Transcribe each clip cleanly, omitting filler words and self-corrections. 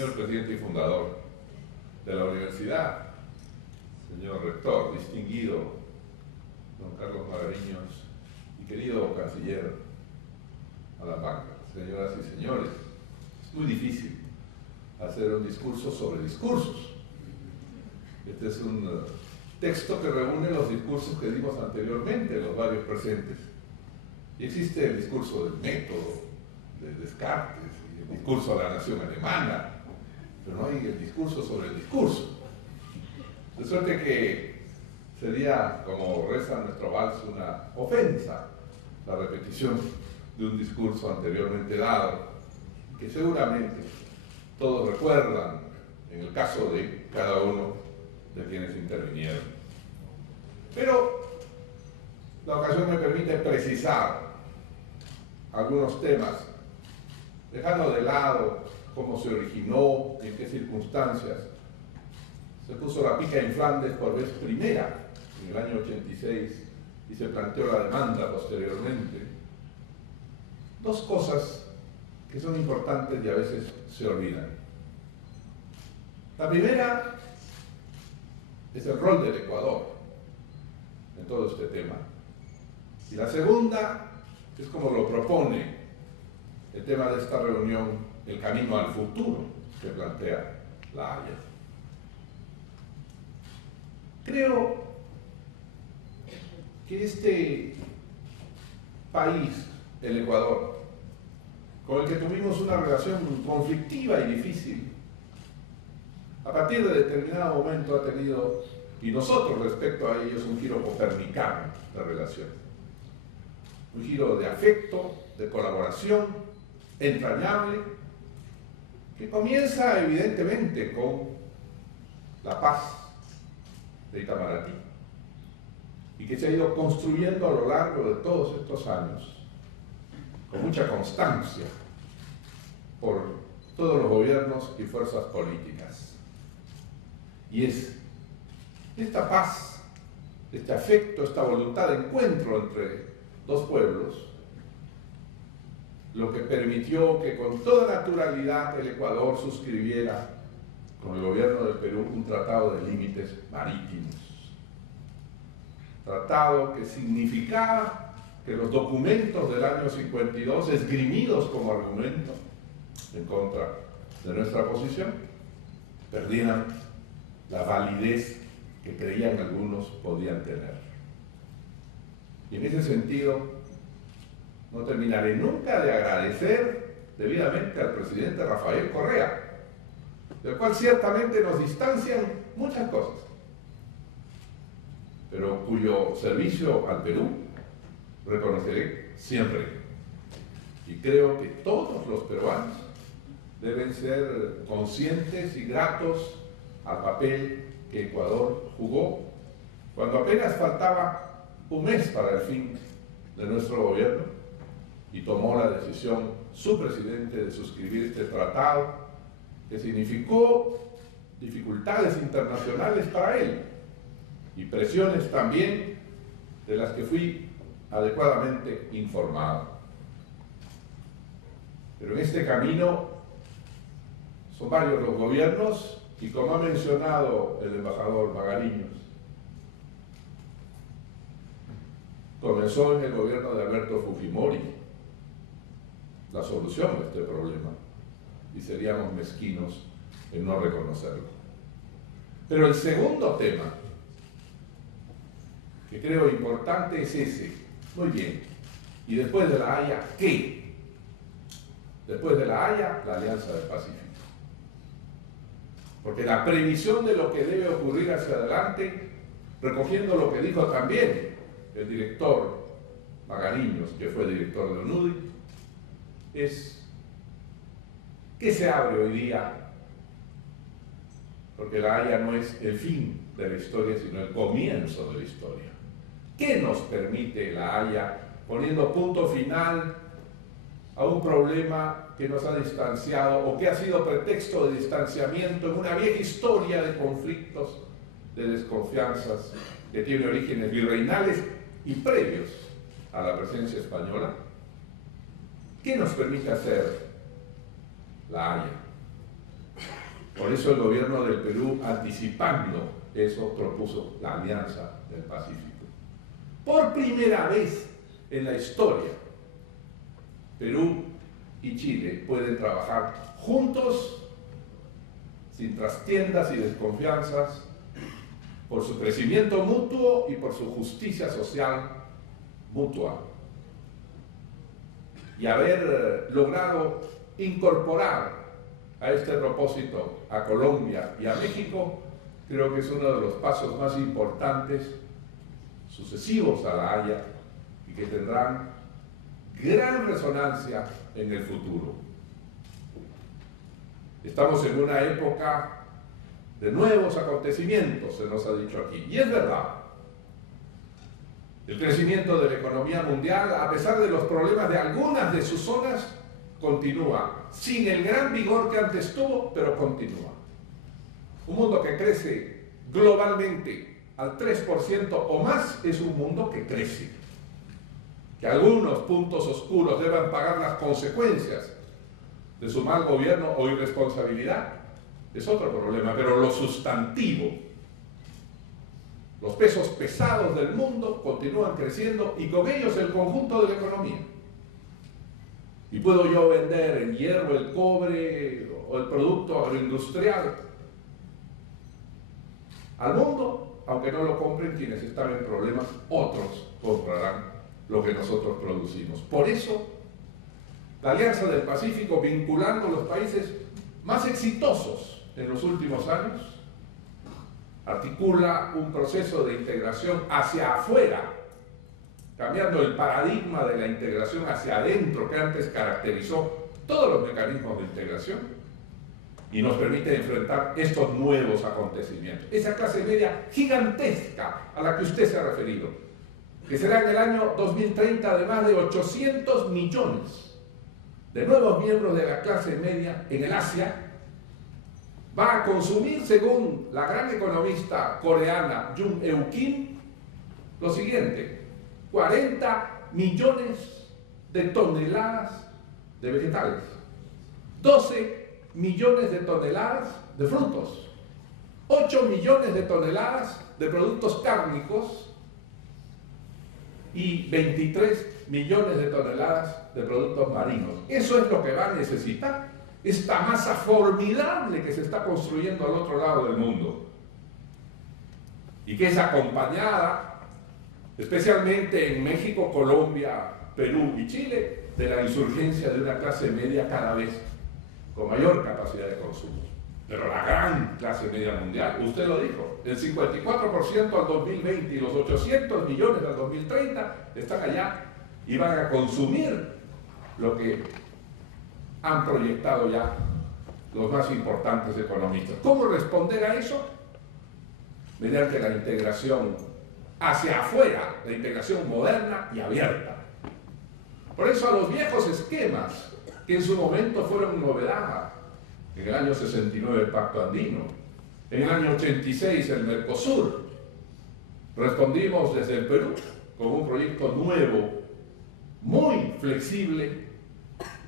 Señor presidente y fundador de la universidad, señor rector, distinguido don Carlos Magariños y querido canciller Alampanga, señoras y señores, es muy difícil hacer un discurso sobre discursos. Este es un texto que reúne los discursos que dimos anteriormente, los varios presentes. Y existe el discurso del método, de Descartes, y el discurso de la nación alemana, pero no hay el discurso sobre el discurso. De suerte que sería, como reza nuestro vals, una ofensa la repetición de un discurso anteriormente dado, que seguramente todos recuerdan en el caso de cada uno de quienes intervinieron. Pero la ocasión me permite precisar algunos temas, dejando de lado cómo se originó, en qué circunstancias se puso la pica en Flandes por vez primera en el año 86 y se planteó la demanda posteriormente. Dos cosas que son importantes y a veces se olvidan. La primera es el rol del Ecuador en todo este tema. Y la segunda es como lo propone el tema de esta reunión, el camino al futuro que plantea La Haya. Creo que este país, el Ecuador, con el que tuvimos una relación conflictiva y difícil, a partir de determinado momento ha tenido, y nosotros respecto a ellos, un giro copernicano de relación. Un giro de afecto, de colaboración, entrañable, que comienza evidentemente con la paz de Itamaraty y que se ha ido construyendo a lo largo de todos estos años con mucha constancia por todos los gobiernos y fuerzas políticas. Y es esta paz, este afecto, esta voluntad de encuentro entre dos pueblos lo que permitió que con toda naturalidad el Ecuador suscribiera con el gobierno del Perú un tratado de límites marítimos. Tratado que significaba que los documentos del año 52, esgrimidos como argumento en contra de nuestra posición, perdieran la validez que creían algunos podían tener. Y en ese sentido, no terminaré nunca de agradecer debidamente al presidente Rafael Correa, del cual ciertamente nos distancian muchas cosas, pero cuyo servicio al Perú reconoceré siempre. Y creo que todos los peruanos deben ser conscientes y gratos al papel que Ecuador jugó cuando apenas faltaba un mes para el fin de nuestro gobierno y tomó la decisión su presidente de suscribir este tratado que significó dificultades internacionales para él y presiones también de las que fui adecuadamente informado. Pero en este camino son varios los gobiernos y, como ha mencionado el embajador Magariños, comenzó en el gobierno de Alberto Fujimori la solución a este problema y seríamos mezquinos en no reconocerlo. Pero el segundo tema que creo importante es ese. Muy bien, y después de La Haya, ¿qué? Después de La Haya, la Alianza del Pacífico. Porque la previsión de lo que debe ocurrir hacia adelante, recogiendo lo que dijo también el director Magariños, que fue director de UNUDI, es ¿qué se abre hoy día? Porque La Haya no es el fin de la historia, sino el comienzo de la historia. ¿Qué nos permite La Haya, poniendo punto final a un problema que nos ha distanciado o que ha sido pretexto de distanciamiento en una vieja historia de conflictos, de desconfianzas que tiene orígenes virreinales y previos a la presencia española? ¿Qué nos permite hacer La Haya? Por eso el gobierno del Perú, anticipando eso, propuso la Alianza del Pacífico. Por primera vez en la historia, Perú y Chile pueden trabajar juntos, sin trastiendas y desconfianzas, por su crecimiento mutuo y por su justicia social mutua. Y haber logrado incorporar a este propósito a Colombia y a México, creo que es uno de los pasos más importantes sucesivos a La Haya y que tendrán gran resonancia en el futuro. Estamos en una época de nuevos acontecimientos, se nos ha dicho aquí, y es verdad. El crecimiento de la economía mundial, a pesar de los problemas de algunas de sus zonas, continúa, sin el gran vigor que antes tuvo, pero continúa. Un mundo que crece globalmente al 3% o más es un mundo que crece. Que algunos puntos oscuros deban pagar las consecuencias de su mal gobierno o irresponsabilidad es otro problema, pero lo sustantivo, los pesos pesados del mundo continúan creciendo y con ellos el conjunto de la economía. Y puedo yo vender el hierro, el cobre o el producto agroindustrial al mundo, aunque no lo compren quienes están en problemas, otros comprarán lo que nosotros producimos. Por eso, la Alianza del Pacífico, vinculando los países más exitosos en los últimos años, articula un proceso de integración hacia afuera, cambiando el paradigma de la integración hacia adentro que antes caracterizó todos los mecanismos de integración y nos permite enfrentar estos nuevos acontecimientos. Esa clase media gigantesca a la que usted se ha referido, que será en el año 2030 de más de 800 millones de nuevos miembros de la clase media en el Asia, va a consumir, según la gran economista coreana Jung Eun Kim, lo siguiente: 40 millones de toneladas de vegetales, 12 millones de toneladas de frutos, 8 millones de toneladas de productos cárnicos y 23 millones de toneladas de productos marinos. Eso es lo que va a necesitar esta masa formidable que se está construyendo al otro lado del mundo y que es acompañada, especialmente en México, Colombia, Perú y Chile, de la insurgencia de una clase media cada vez con mayor capacidad de consumo. Pero la gran clase media mundial, usted lo dijo, el 54% al 2020 y los 800 millones al 2030 están allá y van a consumir lo que han proyectado ya los más importantes economistas. ¿Cómo responder a eso? Mediante la integración hacia afuera, la integración moderna y abierta. Por eso a los viejos esquemas, que en su momento fueron novedad, en el año 69 el Pacto Andino, en el año 86 el Mercosur, respondimos desde el Perú con un proyecto nuevo, muy flexible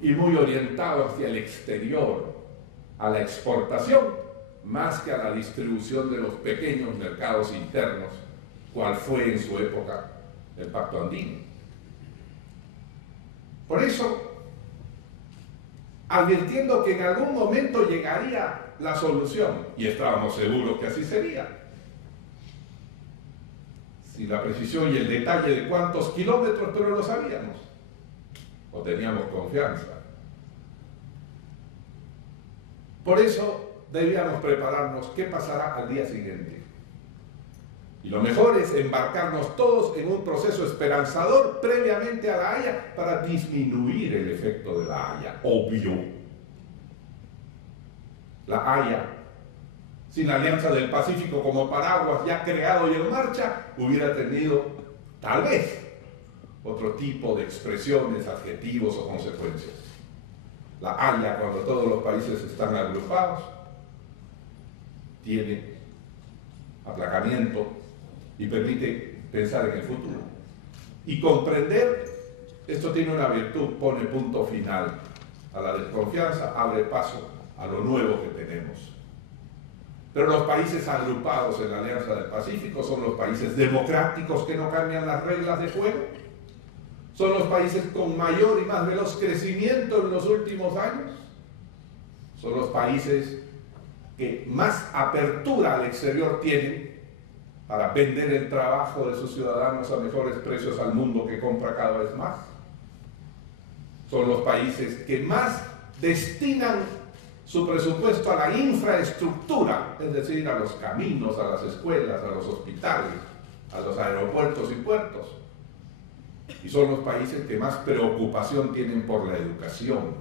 y muy orientado hacia el exterior, a la exportación, más que a la distribución de los pequeños mercados internos, cual fue en su época el Pacto Andino. Por eso, advirtiendo que en algún momento llegaría la solución, y estábamos seguros que así sería, sin la precisión y el detalle de cuántos kilómetros, pero lo sabíamos, o teníamos confianza. Por eso debíamos prepararnos qué pasará al día siguiente. Y lo mejor es embarcarnos todos en un proceso esperanzador previamente a La Haya para disminuir el efecto de La Haya, obvio. La Haya, sin la Alianza del Pacífico como paraguas ya creado y en marcha, hubiera tenido, tal vez, otro tipo de expresiones, adjetivos o consecuencias. La Haya, cuando todos los países están agrupados, tiene aplacamiento y permite pensar en el futuro. Y comprender, esto tiene una virtud, pone punto final a la desconfianza, abre paso a lo nuevo que tenemos. Pero los países agrupados en la Alianza del Pacífico son los países democráticos que no cambian las reglas de juego. Son los países con mayor y más veloz crecimiento en los últimos años. Son los países que más apertura al exterior tienen para vender el trabajo de sus ciudadanos a mejores precios al mundo que compra cada vez más. Son los países que más destinan su presupuesto a la infraestructura, es decir, a los caminos, a las escuelas, a los hospitales, a los aeropuertos y puertos. Y son los países que más preocupación tienen por la educación.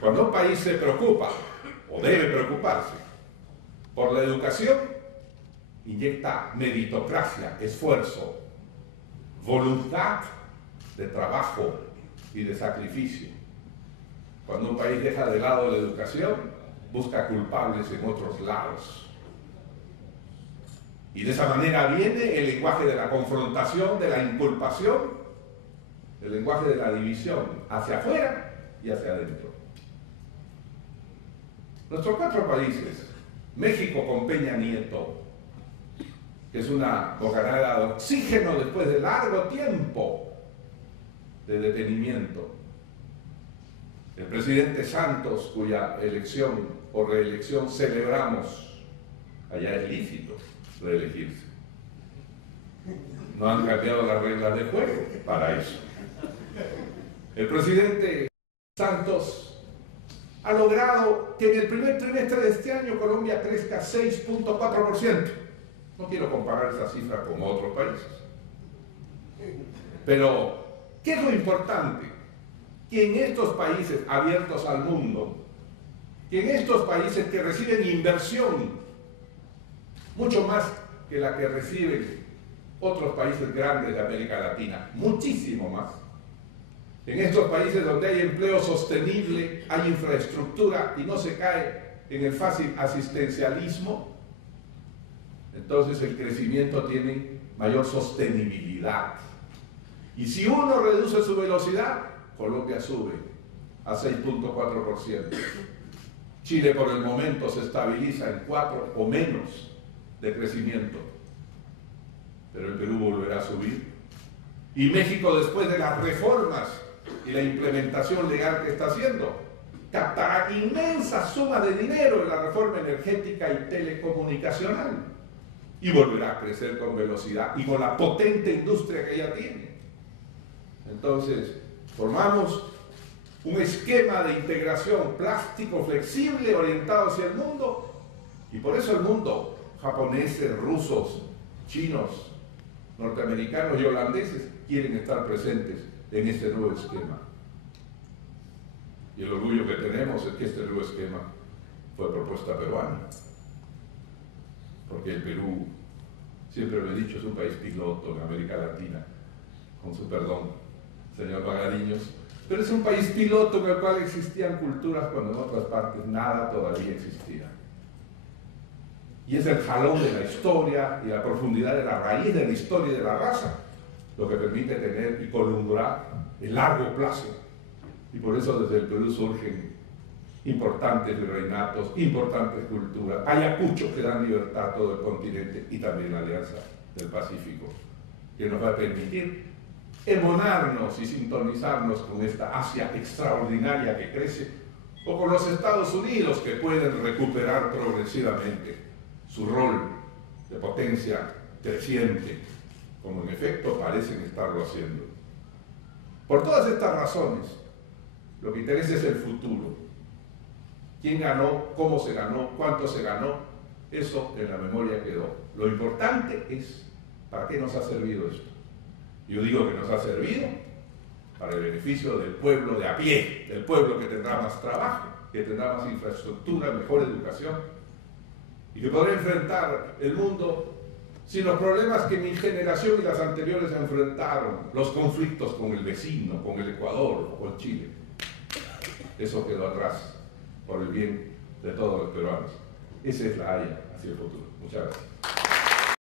Cuando un país se preocupa, o debe preocuparse, por la educación, inyecta meritocracia, esfuerzo, voluntad de trabajo y de sacrificio. Cuando un país deja de lado la educación, busca culpables en otros lados. Y de esa manera viene el lenguaje de la confrontación, de la inculpación, el lenguaje de la división, hacia afuera y hacia adentro. Nuestros 4 países, México con Peña Nieto, que es una bocanada de oxígeno después de largo tiempo de detenimiento. El presidente Santos, cuya elección o reelección celebramos, allá es lícito reelegirse. No han cambiado las reglas de juego para eso. El presidente Santos ha logrado que en el primer trimestre de este año Colombia crezca 6.4%. No quiero comparar esa cifra con otros países. Pero, ¿qué es lo importante? Que en estos países abiertos al mundo, que en estos países que reciben inversión, mucho más que la que reciben otros países grandes de América Latina, muchísimo más. En estos países donde hay empleo sostenible, hay infraestructura y no se cae en el fácil asistencialismo, entonces el crecimiento tiene mayor sostenibilidad. Y si uno reduce su velocidad, Colombia sube a 6.4%. Chile por el momento se estabiliza en 4 o menos de crecimiento, pero el Perú volverá a subir. Y México, después de las reformas y la implementación legal que está haciendo, captará inmensas sumas de dinero en la reforma energética y telecomunicacional y volverá a crecer con velocidad y con la potente industria que ya tiene. Entonces, formamos un esquema de integración plástico, flexible, orientado hacia el mundo, y por eso el mundo, japoneses, rusos, chinos, norteamericanos y holandeses, quieren estar presentes en este nuevo esquema. Y el orgullo que tenemos es que este nuevo esquema fue propuesta peruana, porque el Perú, siempre lo he dicho, es un país piloto en América Latina, con su perdón, señor Magariños, pero es un país piloto en el cual existían culturas cuando en otras partes nada todavía existía. Y es el jalón de la historia y la profundidad de la raíz de la historia y de la raza lo que permite tener y columbrar el largo plazo. Y por eso desde el Perú surgen importantes virreinatos, importantes culturas, ayacuchos que dan libertad a todo el continente y también la Alianza del Pacífico, que nos va a permitir emonarnos y sintonizarnos con esta Asia extraordinaria que crece, o con los Estados Unidos que pueden recuperar progresivamente su rol de potencia creciente, como en efecto parecen estarlo haciendo. Por todas estas razones, lo que interesa es el futuro. ¿Quién ganó? ¿Cómo se ganó? ¿Cuánto se ganó? Eso en la memoria quedó. Lo importante es para qué nos ha servido esto. Yo digo que nos ha servido para el beneficio del pueblo de a pie, del pueblo que tendrá más trabajo, que tendrá más infraestructura, mejor educación, y que podrá enfrentar el mundo sin los problemas que mi generación y las anteriores enfrentaron, los conflictos con el vecino, con el Ecuador o con Chile. Eso quedó atrás por el bien de todos los peruanos. Esa es la Haya hacia el futuro. Muchas gracias.